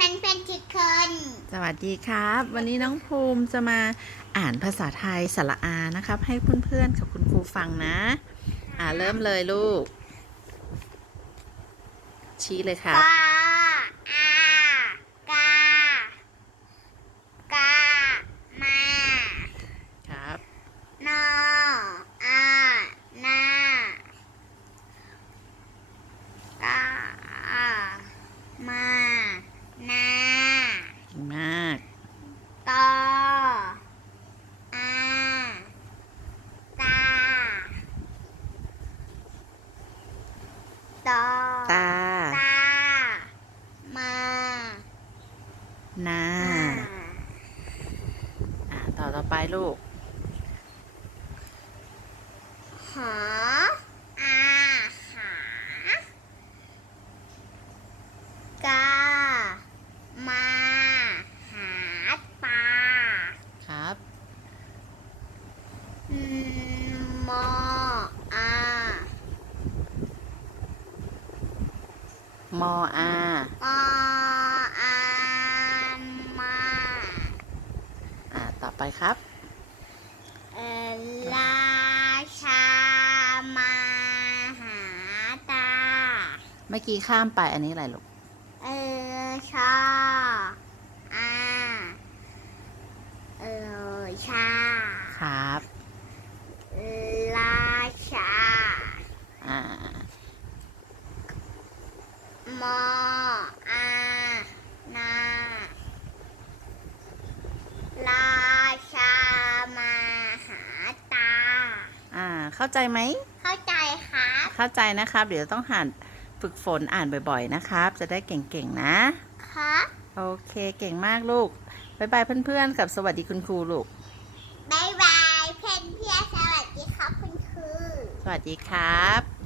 มันเป็นจิตคนสวัสดีครับ วันนี้น้องภูมิจะมาอ่านภาษาไทยสระอานะครับ ให้เพื่อนๆกับคุณครูฟังนะ อ่าเริ่มเลยลูก ชี้เลยครับากากามา ครับ นออานา กามานา เก่งมาก ตออาตา ตอตา ตา มา นาอ่าต่อต่อไปลูก หออาหากามาหาปลาครับ อืมมออา มออาปออามาอ่าต่อไปครับ เออราชามาหาตา เมื่อกี้ข้ามไปอันนี้อะไรลูก เออชาอาเออชา ครับ ราชา อ่า มออานาราชามาหาตา อ่า เข้าใจไหม เข้าใจครับ เข้าใจนะครับ เดี๋ยวต้องหันฝึกฝนอ่านบ่อยๆ นะครับ จะได้เก่งๆ นะ ครับ โอเค เก่งมากลูกบ๊ายบายเพื่อนๆ กับสวัสดีคุณครูลูกบายบายเพื่อนเพื่อนสวัสดีครับคุณครู สวัสดีครับ